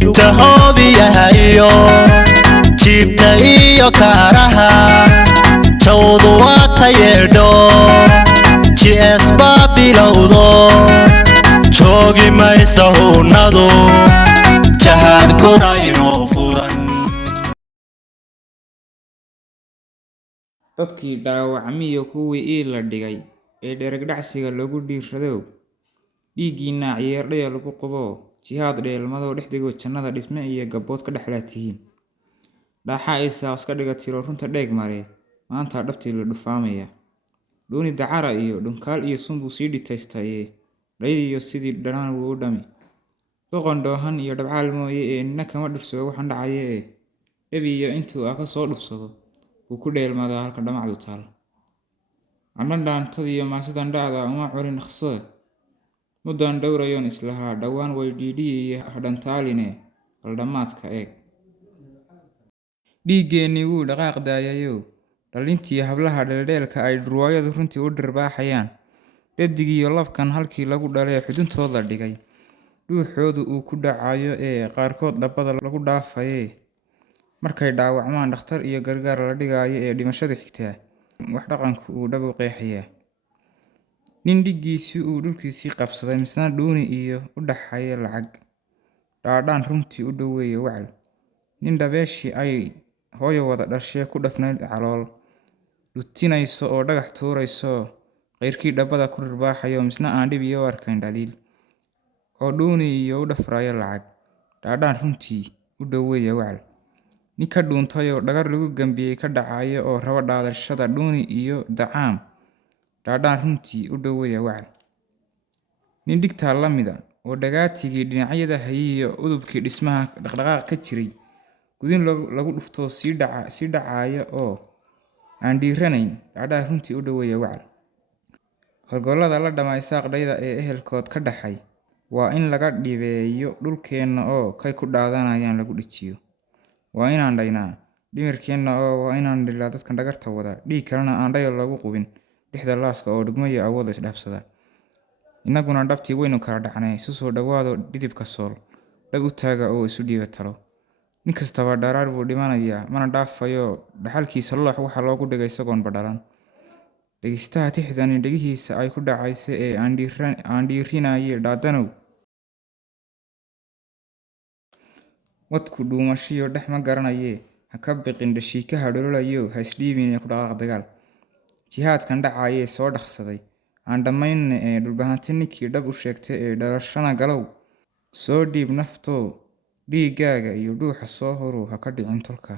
jugta hoobiyaha iyo jiibta iyo kaaraha jawdu waa tayeedho gs baa bilowdo joogi maysa huunadu jahaadkuna inoo furan. dadkii dhaawacmiyo kuwii la dhigay ee dhereg-dhacsiga lagu dhiirrado dhiiggiinna ciyaardhaya lagu qubo jihaad dheelmado dhexdego jannada dhisme iyo gabbood ka dhexlaa tihiin dhaaxa isaas ka dhiga tiro runta dheeg mare maanta dhabtii la dhufaamaya dhuuni dacara iyo dhunkaal iyo sunbuu sii dhitaystaye dhaydiyo sidii dhanaan wuu u dhami doqon dhoohan iyo dhabcaal mooye ee nina kama dhursado waxaan dhacaya ee dhabiyo intuu ka soo dhufsado wuu ku dheelmadaa halka dhamacdu taal candhandhaantadiyo maasidan dhacda uma culin dhaqso muddan dhowrayoon islahaa dhowaan way dhiidhiyiyo hadhantaaline bal dhammaadka eeg dhiiggeennii wuu dhaqaaq daayayo dhalintii hablaha dheeldheelka ay dhurwaayadu runtii u dhirbaaxayaan dhadigiyo labkan halkii lagu dhalee xuduntooda la dhigay dhuuxoodu uu ku dhacayo ee qaarkood dhabbada lagu dhaafaye markay dhaawacmaan dhakhtar iyo gargaar la dhigaayo ee dhimashadu xigtaa wax dhaqanku uu dhab u qeexayaa nin dhiggiisii uu dhulkiisii qabsaday misna dhuuni iyo u dhaxaya lacag dhaadhaan runtii u dhoweeya wacal nin dhabeeshii ay hooyo wada dhashee ku dhafnayd calool dhutinayso oo dhagax tuurayso qayrkii dhabbada ku dhirbaaxayo misna aan dhib iyo arkayn dhaliil oo dhuuni iyo u dhafrayo lacag dhaadhaan runtii u dhoweeya wacal nin ka dhuuntayoo dhagar lagu gambiyey ka dhacayo oo raba dhaadashada dhuuni iyo dacaam dhaadhaan runtii u dhoweeya wacal nin dhigtaa la mida oo dhagaatigii dhinacyada hayiyo udubkii dhismaha dhaqdhaqaaq ka jiray gudin lagu dhuftoo sii dhacaya oo aan dhiiranayn dhaadhaan runtii u dhoweeya wacal horgollada la dhammaysaaq dhayda ee ehelkood ka dhaxay waa in laga dhibeeyo dhulkeenna oo kay ku dhaadanayaan lagu dhijiyo waa inaan dhaynaa dhimirkeenna oo waa inaan dhilaa dadkan dhagarta wada dhiig kalena aan dhayo lagu qubin dhexda laaska oo dhugmayo awooda isdhaafsada innaguna dhabtii waynu kala dhacnay isu soo dhowaado dhidibka sool dhab u taaga oo isu dhiiga talo nin kastaba dharaar buu dhimanayaa mana dhaafayo dhaxalkiisa loox waxa loogu dhigay isagoon badhalan dhegeystaha tixdani dhegihiisa ay ku dhacaysa ee aan dhiirinaye dhaadanow wadku dhuumashiyo dhex ma garanaye ha ka biqin dhashiikaha dhololayo ha isdhiibine ku dhaqaaq dagaal jihaadkan dhacayee soo dhaqsaday aan dhammaynna ee dhulbahanti ninkii dhab u sheegtay ee dhalashana galow soo dhiib naftoo dhiiggaaga iyo dhuuxa soo horu ha ka dhicin tolka